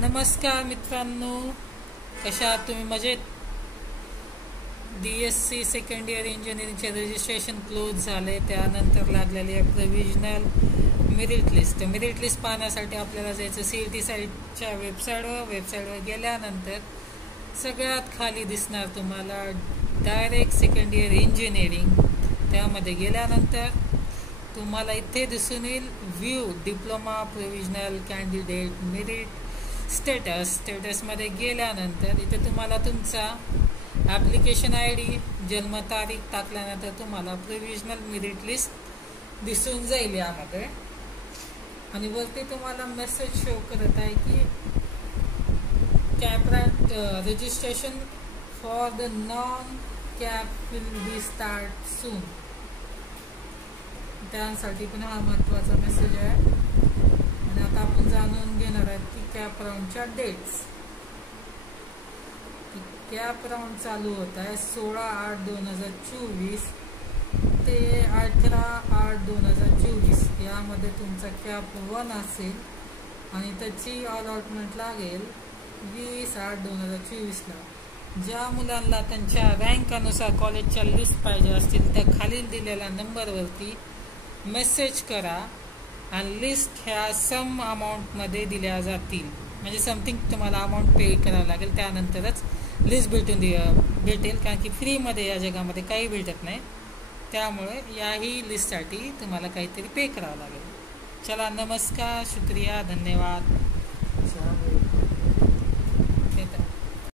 नमस्कार मित्रांनो, कशा आहात तुम्ही? मजेत? DSC सेकंड इयर इंजिनिअरिंगचे रजिस्ट्रेशन क्लोज झाले, त्यानंतर लागलेली आहे provisional merit list. Merit list पाहण्यासाठी आपल्याला जायचं CET साईटच्या वेबसाईटवर गेल्यानंतर सगळ्यात खाली दिसणार तुम्हाला डायरेक्ट सेकंड इयर इंजिनिअरिंग. त्यामध्ये गेल्यानंतर तुम्हाला इथे दिसून येईल view diploma provisional candidate merit स्टेटसमध्ये गेल्यानंतर इथे तुम्हाला तुमचा ॲप्लिकेशन ID, जन्मतारीख टाकल्यानंतर तुम्हाला प्रोविजनल मेरिट लिस्ट दिसून जाईल यामध्ये. आणि वरती तुम्हाला मेसेज शो करत आहे की cap registration for the non cap will be start सून. त्यासाठी पण हा महत्त्वाचा मेसेज आहे. आणि आता आपण जाणून घेणार आहोत की कॅप राऊंडच्या डेट्स. कॅप राऊंड चालू होत आहे 16/8/2024 ते 18/8/2024. यामध्ये तुमचा कॅप 1 असेल आणि त्याची अलॉटमेंट लागेल 20/8/2024ला. ज्या मुलांना त्यांच्या रँक कॉलेजच्या लिस्ट पाहिजे असतील त्या खालील दिलेल्या नंबरवरती मेसेज करा आणि लिस्ट ह्या सम अमाऊंटमध्ये दिल्या जातील. म्हणजे समथिंग तुम्हाला अमाऊंट पे करावं लागेल, त्यानंतरच लिस्ट भेटेल. कारण की फ्रीमध्ये या जगामध्ये काही भेटत नाही, त्यामुळे याही लिस्टसाठी तुम्हाला काहीतरी पे करावं लागेल. चला, नमस्कार, शुक्रिया, धन्यवाद.